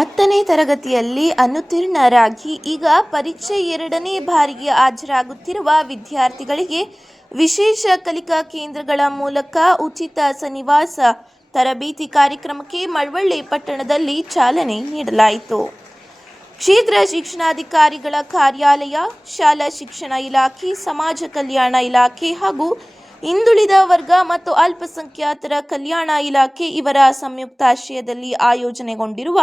ಹತ್ತನೇ ತರಗತಿಯಲ್ಲಿ ಅನುತ್ತೀರ್ಣರಾಗಿ ಈಗ ಪರೀಕ್ಷೆ ಎರಡನೇ ಬಾರಿಗೆ ಹಾಜರಾಗುತ್ತಿರುವ ವಿದ್ಯಾರ್ಥಿಗಳಿಗೆ ವಿಶೇಷ ಕಲಿಕಾ ಕೇಂದ್ರಗಳ ಮೂಲಕ ಉಚಿತ ಸನಿವಾಸ ತರಬೇತಿ ಕಾರ್ಯಕ್ರಮಕ್ಕೆ ಮಳವಳ್ಳಿ ಪಟ್ಟಣದಲ್ಲಿ ಚಾಲನೆ ನೀಡಲಾಯಿತು. ಕ್ಷೇತ್ರ ಶಿಕ್ಷಣಾಧಿಕಾರಿಗಳ ಕಾರ್ಯಾಲಯ, ಶಾಲಾ ಶಿಕ್ಷಣ ಇಲಾಖೆ, ಸಮಾಜ ಕಲ್ಯಾಣ ಇಲಾಖೆ ಹಾಗೂ ಹಿಂದುಳಿದ ವರ್ಗ ಮತ್ತು ಅಲ್ಪಸಂಖ್ಯಾತರ ಕಲ್ಯಾಣ ಇಲಾಖೆ ಇವರ ಸಂಯುಕ್ತಾಶ್ರಯದಲ್ಲಿ ಆಯೋಜನೆಗೊಂಡಿರುವ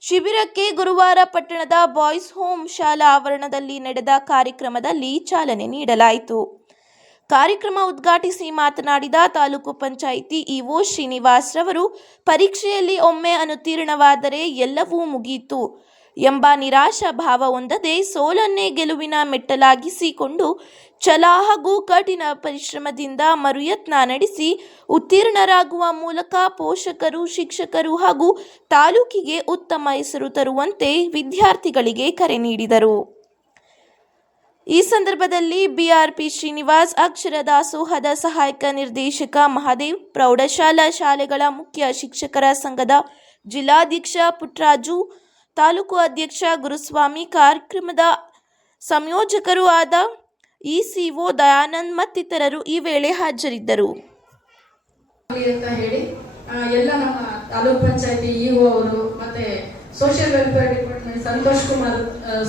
ಶಿಬಿರಕ್ಕೆ ಗುರುವಾರ ಪಟ್ಟಣದ ಬಾಯ್ಸ್ ಹೋಮ್ ಶಾಲಾ ಆವರಣದಲ್ಲಿ ನಡೆದ ಕಾರ್ಯಕ್ರಮದಲ್ಲಿ ಚಾಲನೆ ನೀಡಲಾಯಿತು. ಕಾರ್ಯಕ್ರಮ ಉದ್ಘಾಟಿಸಿ ಮಾತನಾಡಿದ ತಾಲೂಕು ಪಂಚಾಯಿತಿ ಇಒ ಶ್ರೀನಿವಾಸ್ ರವರು, ಪರೀಕ್ಷೆಯಲ್ಲಿ ಒಮ್ಮೆ ಅನುತ್ತೀರ್ಣವಾದರೆ ಎಲ್ಲವೂ ಮುಗಿಯಿತು ಎಂಬ ನಿರಾಶಾ ಭಾವ ಹೊಂದದೆ ಸೋಲನ್ನೇ ಗೆಲುವಿನ ಮೆಟ್ಟಲಾಗಿಸಿಕೊಂಡು ಛಲ ಹಾಗೂ ಕಠಿಣ ಪರಿಶ್ರಮದಿಂದ ಮರುಯತ್ನ ನಡೆಸಿ ಉತ್ತೀರ್ಣರಾಗುವ ಮೂಲಕ ಪೋಷಕರು, ಶಿಕ್ಷಕರು ಹಾಗೂ ತಾಲೂಕಿಗೆ ಉತ್ತಮ ಹೆಸರು ತರುವಂತೆ ವಿದ್ಯಾರ್ಥಿಗಳಿಗೆ ಕರೆ ನೀಡಿದರು. ಈ ಸಂದರ್ಭದಲ್ಲಿ ಬಿಆರ್ಪಿ ಶ್ರೀನಿವಾಸ್, ಅಕ್ಷರ ದಾಸೋಹದ ಸಹಾಯಕ ನಿರ್ದೇಶಕ ಮಹಾದೇವ್, ಪ್ರೌಢಶಾಲಾ ಶಾಲೆಗಳ ಮುಖ್ಯ ಶಿಕ್ಷಕರ ಸಂಘದ ಜಿಲ್ಲಾಧ್ಯಕ್ಷ ಪುಟ್ಟರಾಜು ತಾಲೂಕು ಅಧ್ಯಕ್ಷ ಗುರುಸ್ವಾಮಿ ಕಾರ್ಯಕ್ರಮದ ಸಂಯೋಜಕರು ಆದ ಇಸಿಒ ದಯಾನಂದ್ ಮತ್ತಿತರರು ಈ ವೇಳೆ ಹಾಜರಿದ್ದರು. ಅಂತ ಹೇಳಿ ಎಲ್ಲ ನಮ್ಮ ತಾಲೂಕ್ ಪಂಚಾಯತಿ ಇಒ ಅವರು ಮತ್ತೆ social welfare department Santosh Kumar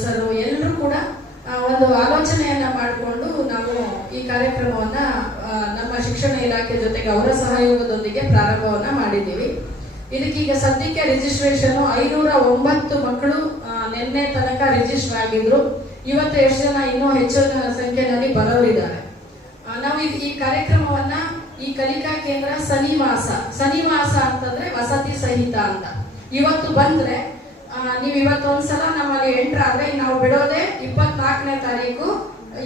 sir ಎಲ್ಲರೂ ಕೂಡ ಒಂದು ಆಲೋಚನೆಯನ್ನ ಮಾಡಿಕೊಂಡು ನಾವು ಈ ಕಾರ್ಯಕ್ರಮವನ್ನ ನಮ್ಮ ಶಿಕ್ಷಣ ಇಲಾಖೆ ಜೊತೆಗೆ ಅವರ ಸಹಯೋಗದೊಂದಿಗೆ ಪ್ರಾರಂಭವನ್ನ ಮಾಡಿದ್ದೀವಿ. ಇದಕ್ಕೀಗ ಸದ್ಯಕ್ಕೆ ರಿಜಿಸ್ಟ್ರೇಷನ್ ಐನೂರ ಒಂಬತ್ತು ಮಕ್ಕಳು ನಿನ್ನೆ ತನಕ ರಿಜಿಸ್ಟರ್ ಆಗಿದ್ರು. ಇವತ್ತು ಎಷ್ಟು ಜನ ಇನ್ನೂ ಹೆಚ್ಚಿನ ಸಂಖ್ಯೆಯಲ್ಲಿ ಬರೋರಿದ್ದಾರೆ. ನಾವು ಈ- ಕಾರ್ಯಕ್ರಮವನ್ನ ಈ ಕಲಿಕಾ ಕೇಂದ್ರ ಸನಿವಾಸ ಸನಿವಾಸ ಅಂತಂದ್ರೆ ವಸತಿ ಸಹಿತ ಅಂತ. ಇವತ್ತು ಬಂದ್ರೆ ನೀವು ಇವತ್ತು ಒಂದ್ಸಲ ನಮ್ಮಲ್ಲಿ ಎಂಟರ್ ಆದ್ರೆ ನಾವು ಬಿಡೋದೇ ಇಪ್ಪತ್ನಾಲ್ಕನೇ ತಾರೀಕು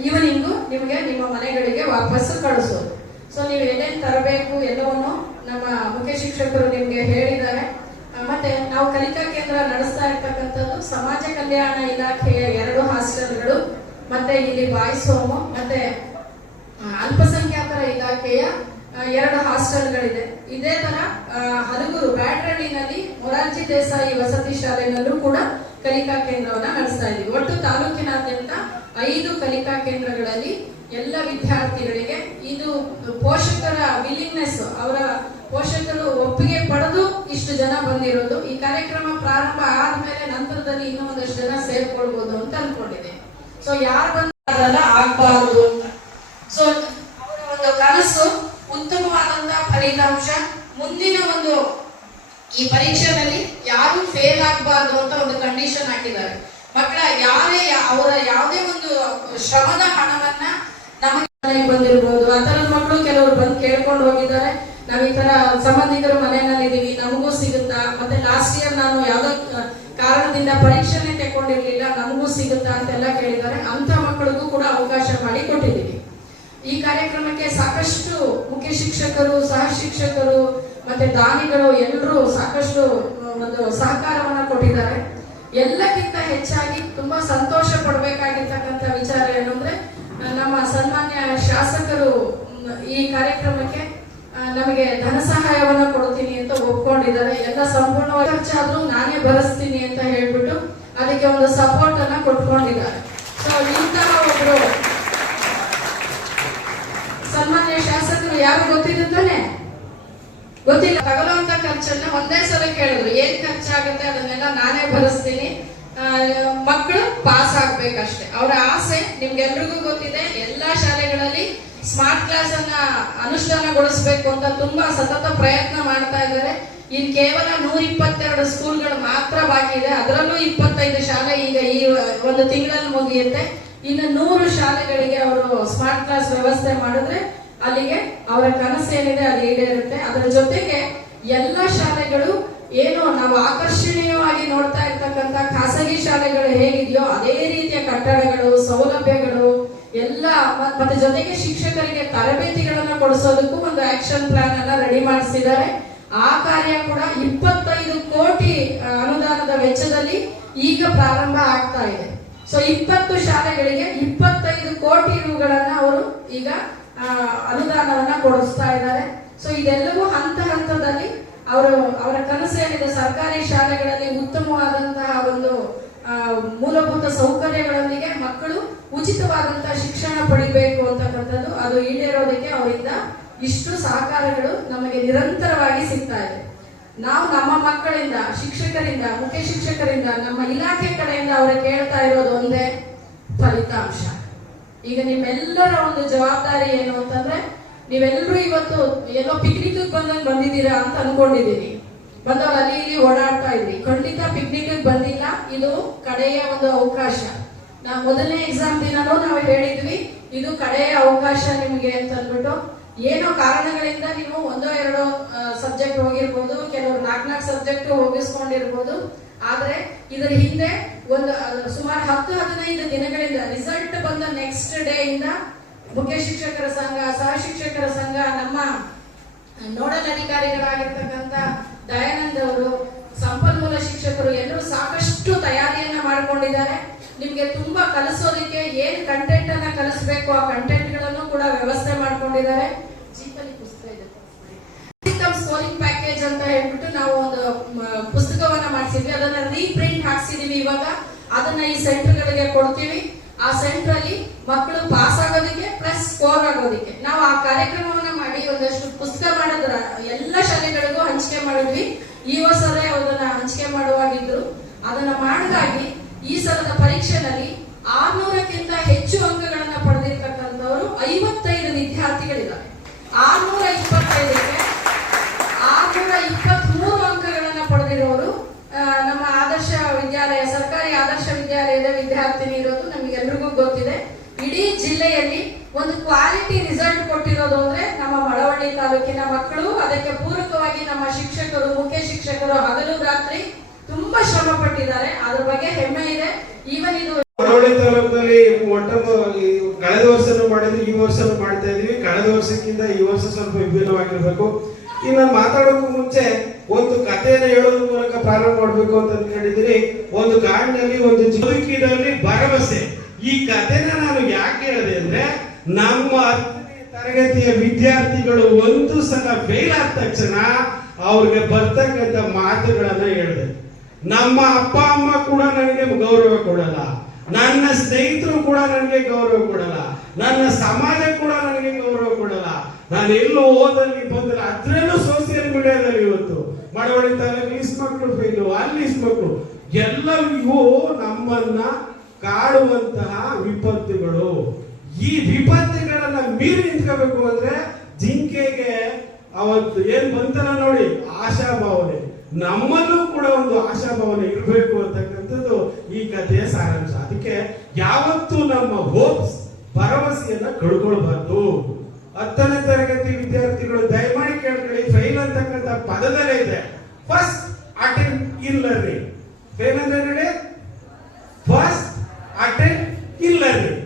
ಈವನಿಂಗು ನಿಮಗೆ ನಿಮ್ಮ ಮನೆಗಳಿಗೆ ವಾಪಸ್ ಕಳಿಸೋದು. ಸೊ ನೀವು ಏನೇನ್ ತರಬೇಕು ಎಲ್ಲವನ್ನು ನಮ್ಮ ಮುಖ್ಯ ಶಿಕ್ಷಕರು ನಿಮ್ಗೆ ಹೇಳಿದ್ದಾರೆ ಆ, ಮತ್ತೆ ನಾವು ಕಲಿಕಾ ಕೇಂದ್ರ ನಡೆಸ್ತಾ ಇರ್ತಕ್ಕಂಥದ್ದು. ಸಮಾಜ ಕಲ್ಯಾಣ ಇಲಾಖೆಯ ಎರಡು ಹಾಸ್ಟೆಲ್ಗಳು ಮತ್ತೆ ಇಲ್ಲಿ ಬಾಯ್ಸ್ ಹೋಮ್, ಮತ್ತೆ ಅಲ್ಪಸಂಖ್ಯಾತರ ಇಲಾಖೆಯ ಎರಡು ಹಾಸ್ಟೆಲ್ಗಳಿದೆ. ಇದೇ ತರ ಹಲಗೂರು ಬ್ಯಾಟ್ರಳ್ಳಿನಲ್ಲಿ ಮೊರಾರ್ಜಿ ದೇಸಾಯಿ ವಸತಿ ಶಾಲೆನಲ್ಲೂ ಕೂಡ ಕಲಿಕಾ ಕೇಂದ್ರವನ್ನ ನಡೆಸ್ತಾ ಇದ್ದೀವಿ. ಒಟ್ಟು ತಾಲೂಕಿನಾದ್ಯಂತ ಐದು ಕಲಿಕಾ ಕೇಂದ್ರಗಳಲ್ಲಿ ಎಲ್ಲ ವಿದ್ಯಾರ್ಥಿಗಳಿಗೆ ಇದು ಪೋಷಕರ ವಿಲಿಂಗ್ನೆಸ್ ಅವರ ಪೋಷಕರು ಒಪ್ಪಿಗೆ ಪಡೆದು ಇಷ್ಟು ಜನ ಬಂದಿರೋದು. ಈ ಕಾರ್ಯಕ್ರಮ ಪ್ರಾರಂಭ ಆದ್ಮೇಲೆ ನಂತರದಲ್ಲಿ ಇನ್ನೂ ಒಂದಷ್ಟು ಜನ ಸೇರ್ಕೊಳ್ಬಹುದು ಅಂತ ಅನ್ಕೊಂಡಿದೆ. ಸೊ ಯಾರು ಬಂದ ಆಗ್ಬಾರದು ಸೊ ಅವರ ಒಂದು ಕನಸು ಉತ್ತಮವಾದಂತಹ ಫಲಿತಾಂಶ, ಮುಂದಿನ ಒಂದು ಈ ಪರೀಕ್ಷೆನಲ್ಲಿ ಯಾರು ಫೇಲ್ ಆಗಬಾರ್ದು ಅಂತ ಒಂದು ಕಂಡೀಷನ್ ಹಾಕಿದ್ದಾರೆ. ಮಕ್ಕಳ, ಯಾರೇ, ಅವರ ಯಾವುದೇ ಒಂದು ಶ್ರಮದ ಹಣವನ್ನ ನಮಗೆ ಬಂದಿರ್ಬೋದು. ಆ ತರದ ಮಕ್ಕಳು ಕೆಲವರು ಬಂದು ಕೇಳ್ಕೊಂಡು ಹೋಗಿದ್ದಾರೆ. ನಾವ್ ಈ ತರ ಸಂಬಂಧಿಕರು ಮನೆಯಲ್ಲಿ ಇದೀವಿ ನಮಗೂ ಸಿಗುತ್ತಾ? ಮತ್ತೆ ಲಾಸ್ಟ್ ಇಯರ್ ನಾನು ಯಾವ್ದೋ ಕಾರಣದಿಂದ ಪರೀಕ್ಷೆನೆ ತೆಕೊಂಡಿರ್ಲಿಲ್ಲ ನಮಗೂ ಸಿಗುತ್ತಾ ಅಂತೆಲ್ಲ ಕೇಳಿದ್ದಾರೆ. ಅಂತ ಮಕ್ಕಳಿಗೂ ಕೂಡ ಅವಕಾಶ ಮಾಡಿ ಕೊಟ್ಟಿದ್ದೀವಿ. ಈ ಕಾರ್ಯಕ್ರಮಕ್ಕೆ ಸಾಕಷ್ಟು ಮುಖ್ಯ ಶಿಕ್ಷಕರು ಸಹ ಶಿಕ್ಷಕರು ಮತ್ತೆ ದಾನಿಗಳು ಎಲ್ಲರೂ ಸಾಕಷ್ಟು ಒಂದು ಸಹಕಾರವನ್ನ ಕೊಟ್ಟಿದ್ದಾರೆ. ಎಲ್ಲಕ್ಕಿಂತ ಹೆಚ್ಚಾಗಿ ತುಂಬಾ ಸಂತೋಷ ಪಡಬೇಕಾಗಿರ್ತಕ್ಕಂಥ ವಿಚಾರ ಏನು ಅಂದ್ರೆ ಆ, ನಮ್ಮ ಸನ್ಮಾನ್ಯ ಶಾಸಕರು ಈ ಕಾರ್ಯಕ್ರಮಕ್ಕೆ ನಮಗೆ ಧನ ಸಹಾಯವನ್ನ ಕೊಡ್ತೀನಿ ಅಂತ ಒಪ್ಕೊಂಡಿದ್ದಾರೆ. ಎಲ್ಲ ಸಂಪೂರ್ಣವಾಗಿ ಖರ್ಚಾದ್ರೂ ನಾನೇ ಭರಿಸ್ತೀನಿ ಅಂತ ಹೇಳ್ಬಿಟ್ಟು ಅದಕ್ಕೆ ಒಂದು ಸಪೋರ್ಟ್ ಅನ್ನ ಕೊಟ್ಕೊಂಡಿದ್ದಾರೆ. ಸೊ ಇಂತಹ ಒಬ್ರು ಸನ್ಮಾನ್ಯ ಶಾಸಕರು ಯಾರು ಗೊತ್ತಿದ್ದು ತಾನೆ? ಗೊತ್ತಿಲ್ಲ. ತಗೊಳ್ಳುವಂತ ಖರ್ಚನ್ನ ಒಂದೇ ಸಲ ಕೇಳಿದ್ರು. ಏನ್ ಖರ್ಚಾಗುತ್ತೆ ಅದನ್ನೆಲ್ಲ ನಾನೇ ಭರಿಸ್ತೀನಿ. ಮಕ್ಕಳು ಪಾಸ್ ಆಗ್ಬೇಕಷ್ಟೇ. ಅವರ ಆಸೆ ನಿಮ್ಗೆಲ್ರಿಗೂ ಗೊತ್ತಿದೆ, ಎಲ್ಲಾ ಶಾಲೆಗಳಲ್ಲಿ ಸ್ಮಾರ್ಟ್ ಕ್ಲಾಸ್ ಅನ್ನ ಅನುಷ್ಠಾನಗೊಳಿಸಬೇಕು ಅಂತ ತುಂಬಾ ಸತತ ಪ್ರಯತ್ನ ಮಾಡ್ತಾ ಇದ್ದಾರೆ. ಇನ್ ಕೇವಲ ನೂರ ಇಪ್ಪತ್ತೆರಡು ಸ್ಕೂಲ್ಗಳು ಮಾತ್ರ ಬಾಕಿ ಇದೆ. ಅದರಲ್ಲೂ ಇಪ್ಪತ್ತೈದು ಶಾಲೆ ಈಗ ಈ ಒಂದು ತಿಂಗಳಲ್ಲಿ ಮುಗಿಯುತ್ತೆ. ಇನ್ನು ನೂರು ಶಾಲೆಗಳಿಗೆ ಅವರು ಸ್ಮಾರ್ಟ್ ಕ್ಲಾಸ್ ವ್ಯವಸ್ಥೆ ಮಾಡಿದ್ರೆ ಅಲ್ಲಿಗೆ ಅವರ ಕನಸು ಏನಿದೆ ಅದು ಈಡೇರುತ್ತೆ. ಅದರ ಜೊತೆಗೆ ಎಲ್ಲ ಶಾಲೆಗಳು ಏನು ನಾವು ಆಕರ್ಷಣೀಯವಾಗಿ ನೋಡ್ತಾ ಇರ್ತಕ್ಕಂಥ ಖಾಸಗಿ ಶಾಲೆಗಳು ಹೇಗಿದೆಯೋ ಅದೇ ರೀತಿಯ ಕಟ್ಟಡಗಳು, ಸೌಲಭ್ಯಗಳು, ಎಲ್ಲ ಮತ್ತೆ ಜೊತೆಗೆ ಶಿಕ್ಷಕರಿಗೆ ತರಬೇತಿಗಳನ್ನ ಕೊಡಿಸೋದಕ್ಕೂ ಒಂದು ಆಕ್ಷನ್ ಪ್ಲಾನ್ ಅನ್ನ ರೆಡಿ ಮಾಡಿಸಿದ್ದಾರೆ. ಆ ಕಾರ್ಯ ಕೂಡ ಇಪ್ಪತ್ತೈದು ಕೋಟಿ ಅನುದಾನದ ವೆಚ್ಚದಲ್ಲಿ ಈಗ ಪ್ರಾರಂಭ ಆಗ್ತಾ ಇದೆ. ಸೊ ಇಪ್ಪತ್ತು ಶಾಲೆಗಳಿಗೆ ಇಪ್ಪತ್ತೈದು ಕೋಟಿ ರುಗಳನ್ನ ಅವರು ಈಗ ಅನುದಾನವನ್ನ ಕೊಡಿಸ್ತಾ ಇದ್ದಾರೆ. ಸೊ ಇದೆಲ್ಲವೂ ಹಂತ ಹಂತದಲ್ಲಿ ಅವರು, ಅವರ ಕನಸೇನಿದೆ ಸರ್ಕಾರಿ ಶಾಲೆಗಳಲ್ಲಿ ಉತ್ತಮವಾದಂತಹ ಒಂದು ಮೂಲಭೂತ ಸೌಕರ್ಯಗಳೊಂದಿಗೆ ಮಕ್ಕಳು ಉಚಿತವಾದಂತಹ ಶಿಕ್ಷಣ ಪಡಿಬೇಕು ಅಂತಕ್ಕಂಥದ್ದು, ಅದು ಈಡೇರೋದಕ್ಕೆ ಅವರಿಂದ ಇಷ್ಟು ಸಹಕಾರಗಳು ನಮಗೆ ನಿರಂತರವಾಗಿ ಸಿಗ್ತಾ ಇದೆ. ನಾವು ನಮ್ಮ ಮಕ್ಕಳಿಂದ, ಶಿಕ್ಷಕರಿಂದ, ಮುಖ್ಯ ಶಿಕ್ಷಕರಿಂದ, ನಮ್ಮ ಇಲಾಖೆ ಕಡೆಯಿಂದ ಅವರು ಕೇಳ್ತಾ ಇರೋದು ಒಂದೇ ಫಲಿತಾಂಶ. ಈಗ ನಿಮ್ಮೆಲ್ಲರ ಒಂದು ಜವಾಬ್ದಾರಿ ಏನು ಅಂತಂದ್ರೆ ನೀವೆಲ್ಲರೂ ಇವತ್ತು ಏನೋ ಪಿಕ್ನಿಕ್ ಬಂದಂಗೆ ಬಂದಿದ್ದೀರಾ ಅಂತ ಅನ್ಕೊಂಡಿದ್ದೀನಿ ಬಂದವ್ರು ಅಲ್ಲಿ ಇಲ್ಲಿ ಓಡಾಡ್ತಾ ಇದ್ರಿ ಖಂಡಿತ ಪಿಕ್ನಿಕ್ ಬಂದಿಲ್ಲ. ಇದು ಕಡೆಯ ಒಂದು ಅವಕಾಶ. ನಾ ಮೊದಲನೇ ಎಕ್ಸಾಮ್ ದಿನನೂ ನಾವು ಹೇಳಿದ್ವಿ, ಇದು ಕಡೆಯ ಅವಕಾಶ ನಿಮಗೆ ಅಂತ ಅಂದ್ಬಿಟ್ಟು. ಏನೋ ಕಾರಣಗಳಿಂದ ನೀವು ಒಂದೋ ಎರಡೋ ಸಬ್ಜೆಕ್ಟ್ ಹೋಗಿರ್ಬೋದು, ಕೆಲವರು ನಾಲ್ಕು ನಾಲ್ಕು ಸಬ್ಜೆಕ್ಟ್ ಹೋಗಿಸ್ಕೊಂಡಿರ್ಬೋದು. ಆದ್ರೆ ಇದರ ಹಿಂದೆ ಒಂದು ಸುಮಾರು ಹತ್ತು ಹದಿನೈದು ದಿನಗಳಿಂದ ರಿಸಲ್ಟ್ ಬಂದ ನೆಕ್ಸ್ಟ್ ಡೇ ಇಂದ ಮುಖ್ಯ ಶಿಕ್ಷಕರ ಸಂಘ, ಸಹ ಶಿಕ್ಷಕರ ಸಂಘ ನಮ್ಮ ನೋಡಲ್ ಅಧಿಕಾರಿಗಳಾಗಿರ್ತಕ್ಕಂಥ ದಯಾನಂದ್ ಅವರು ಸಂಪನ್ಮೂಲ ಶಿಕ್ಷಕರು ಎಲ್ಲರೂ ಸಾಕಷ್ಟು ತಯಾರಿಯನ್ನ ಮಾಡ್ಕೊಂಡಿದ್ದಾರೆ. ನಿಮ್ಗೆ ತುಂಬಾ ಕಲಿಸೋದಕ್ಕೆ ಏನ್ ಕಂಟೆಂಟ್ ಅನ್ನ ಕಲಿಸ್ಬೇಕು ಆ ಕಂಟೆಂಟ್ಗಳನ್ನು ಕೂಡ ವ್ಯವಸ್ಥೆ ಮಾಡ್ಕೊಂಡಿದ್ದಾರೆ. ಸ್ಕೋರಿಂಗ್ ಪ್ಯಾಕೇಜ್ ಅಂತ ಹೇಳ್ಬಿಟ್ಟು ನಾವು ಒಂದು ಪುಸ್ತಕವನ್ನ ಮಾಡಿಸಿದ್ವಿ. ಅದನ್ನ ರೀಪ್ರಿಂಟ್ ಹಾಕ್ಸಿದೀವಿ ಇವಾಗ. ಅದನ್ನ ಈ ಸೆಂಟರ್ ಗಳಿಗೆ ಕೊಡ್ತೀವಿ. ಆ ಸೆಂಟರ್ ಅಲ್ಲಿ ಮಕ್ಕಳು ಪಾಸ್ ಆಗೋದಕ್ಕೆ ಪ್ಲಸ್ ಸ್ಕೋರ್ ಆಗೋದಕ್ಕೆ. ನಾವು ಆ ಕಾರ್ಯಕ್ರಮವನ್ನ ಮಾಡಿ ಒಂದಷ್ಟು ಪುಸ್ತಕ ಮಾಡಿದ್ರ, ಎಲ್ಲ ಶಾಲೆಗಳಿಗೂ ಹಂಚಿಕೆ ಮಾಡಿದ್ವಿ. ಈ ಸಲ ಅದನ್ನ ಹಂಚಿಕೆ ಮಾಡುವಾಗಿದ್ರು. ಅದನ್ನ ಮಾಡಿದಾಗಿ ಈ ಸಲದ ಪರೀಕ್ಷೆನಲ್ಲಿ ಜಿಲ್ಲೆಯಲ್ಲಿ ಒಂದು ಕ್ವಾಲಿಟಿ ರಿಸಲ್ಟ್ ಕೊಟ್ಟಿರೋದು ಅಂದ್ರೆ ನಮ್ಮ ಮಳವಳ್ಳಿ ತಾಲೂಕಿನ ಮಕ್ಕಳು, ಅದಕ್ಕೆ ಪೂರಕವಾಗಿ ನಮ್ಮ ಶಿಕ್ಷಕರು, ಮುಖ್ಯ ಶಿಕ್ಷಕರು ಹಗಲು ರಾತ್ರಿ ತುಂಬಾ ಶ್ರಮ ಪಟ್ಟಿದ್ದಾರೆ ಅದ್ರ ಬಗ್ಗೆ ಹೆಮ್ಮೆ ಇದೆ. ಈವನ್ ಇದು ಮಳವಳ್ಳಿ ತಾಲೂಕಿನಲ್ಲಿ ಕಳೆದ ವರ್ಷನೂ ಮಾಡಿದ್ರು, ಈ ವರ್ಷನೂ ಮಾಡ್ತಾ ಇದೀವಿ ಕಳೆದ ವರ್ಷಕ್ಕಿಂತ ಈ ವರ್ಷ ಸ್ವಲ್ಪ ವಿಭಿನ್ನವಾಗಿರ್ಬೇಕು. ಇನ್ನು ಮಾತಾಡೋಕ್ಕೂ ಮುಂಚೆ ಒಂದು ಕಥೆಯನ್ನು ಹೇಳೋದ್ರ ಮೂಲಕ ಪ್ರಾರಂಭ ಮಾಡ್ಬೇಕು ಅಂತ ಅನ್ಕೊಂಡಿದ್ದೀನಿ. ಒಂದು ಕಾಡಿನಲ್ಲಿ, ಒಂದು ಬದುಕಿನಲ್ಲಿ ಭರವಸೆ. ಈ ಕಥೆನ ನಾನು ಯಾಕೆ ಹೇಳಿದೆ ಅಂದ್ರೆ ನಮ್ಮ ಹತ್ತನೇ ತರಗತಿಯ ವಿದ್ಯಾರ್ಥಿಗಳು ಒಂದು ಸಲ ಫೇಲ್ ಆದ ತಕ್ಷಣ ಅವ್ರಿಗೆ ಬರ್ತಕ್ಕಂಥ ಮಾತುಗಳನ್ನ ಹೇಳಿದೆ. ನಮ್ಮ ಅಪ್ಪ, ಅಮ್ಮ ಕೂಡ ನನಗೆ ಗೌರವ ಕೊಡಲ್ಲ. ನನ್ನ ಸ್ನೇಹಿತರು ಕೂಡ ನನಗೆ ಗೌರವ ಕೊಡಲ್ಲ. ನನ್ನ ಸಮಾಜ ಕೂಡ ನನಗೆ ಗೌರವ ಕೊಡಲ್ಲ. ನಾನು ಎಲ್ಲೂ ಓದಲ್ಲಿ ಬಂದಿಲ್ಲ ಅದ್ರಲ್ಲೂ ಸೋಷಿಯಲ್ ಮೀಡಿಯಾದಲ್ಲಿ ಇವತ್ತು ಮಳವಳ್ಳಿ ತಾಲೂಕು ಮಕ್ಕಳು ಫೇಲು ಅಲ್ಲಿ ಮಕ್ಕಳು ಎಲ್ಲರಿಗೂ ನಮ್ಮನ್ನ ಕಾಡುವಂತಹ ವಿಪತ್ತುಗಳು. ಈ ವಿಪತ್ತುಗಳನ್ನ ಮೀರಿ ನಿಂತ್ಕೋಬೇಕು ಅಂದ್ರೆ ಜಿಂಕೆಗೆ ಅವತ್ತು ಏನ್ ಬಂತಲ್ಲ ನೋಡಿ, ಆಶಾಭಾವನೆ. ನಮ್ಮಲ್ಲೂ ಕೂಡ ಒಂದು ಆಶಾಭಾವನೆ ಇರಬೇಕು ಅಂತಕ್ಕಂಥದ್ದು ಈ ಕಥೆಯ ಸಾರಾಂಶ. ಅದಕ್ಕೆ ಯಾವತ್ತೂ ನಮ್ಮ ಹೋಪ್ಸ್ ಭರವಸೆಯನ್ನ ಕಳ್ಕೊಳ್ಬಾರ್ದು. ಹತ್ತನೇ ತರಗತಿ ವಿದ್ಯಾರ್ಥಿಗಳು, ದಯಮಾಡಿ ಕೇಳ್ಕೊಳ್ಳಿ ಫೈಲ್ ಅಂತಕ್ಕಂಥ ಪದದಲ್ಲೇ ಇದೆ. First attempt in learning fail ಹೇಳಿ? ಫಸ್ಟ್ ಅಟೆಂಡ್ ಇನ್ ಲರ್ನಿಂಗ್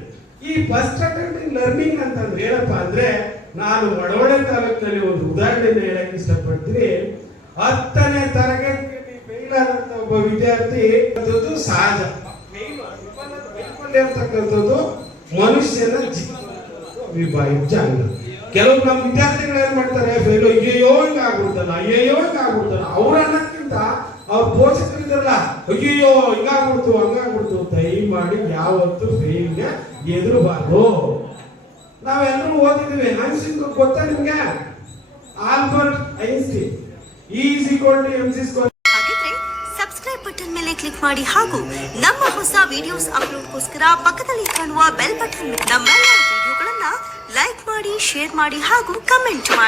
ಈ ಫಸ್ಟ್ ಅಟೆಂಡ್ ಇನ್ ಲರ್ನಿಂಗ್ ಅಂತಂದ್ರೆ ಏನಪ್ಪಾ ಅಂದ್ರೆ ನಾನು ಒಡವಡೆ ತಾಲೂಕಿನಲ್ಲಿ ಒಂದು ಉದಾಹರಣೆಯನ್ನು ಹೇಳಕ್ ಇಷ್ಟಪಡ್ತೀನಿ. ಹತ್ತನೇ ತರಗತಿಯಲ್ಲಿ ಫೇಲ್ ಆದಂತ ಒಬ್ಬ ವಿದ್ಯಾರ್ಥಿ ಸಹಜ ಅಂತಕ್ಕಂಥದ್ದು ಮನುಷ್ಯನ ಅಂಗ. ಕೆಲವು ನಮ್ಮ ವಿದ್ಯಾರ್ಥಿಗಳು ಏನ್ ಮಾಡ್ತಾರೆ? ಫೇಲು ಅಯ್ಯಯ್ಯೋ ಹಿಂಗ ಆಗ್ಬಿಡ್ತಲ್ಲ ಅಯ್ಯಯ್ಯೋ ಹಿಂಗ ಆಗ್ಬಿಡ್ತಲ್ಲ ಅವ್ರ ಅನ್ನಕ್ಕಿಂತ ಅವ್ರ ಪೋಷಕರು ಅಯ್ಯೋ ಹಿಂಗಾಗ್ಬಿಡ್ತು, ಹಂಗಾಗ್ಬಿಡ್ತು ದಯಮಾಡಿ ಯಾವತ್ತು ಫೇಲ್ಗೆ ಎದುರಬಾರ್ದು. ನಾವೆಲ್ಲರೂ ಓದಿದೀವಿ ಐನ್ಸ್ಟೀನ್ ಗೊತ್ತಾ ನಿಮ್ಗೆ? Albert Einstein. Is equal to M subscribe button ಮೇಲೆ ಕ್ಲಿಕ್ ಮಾಡಿ ಹಾಗೂ ನಮ್ಮ ಹೊಸ ವಿಡಿಯೋಸ್ ಅಪ್ಲೋಡ್ಗೋಸ್ಕರ ಪಕ್ಕದಲ್ಲಿ ಕಾಣುವ ಬೆಲ್ ಬಟನ್ ನಮ್ಮೆಲ್ಲ ವಿಡಿಯೋಗಳನ್ನ ಲೈಕ್ ಮಾಡಿ ಶೇರ್ ಮಾಡಿ ಹಾಗೂ ಕಮೆಂಟ್ ಮಾಡಿ.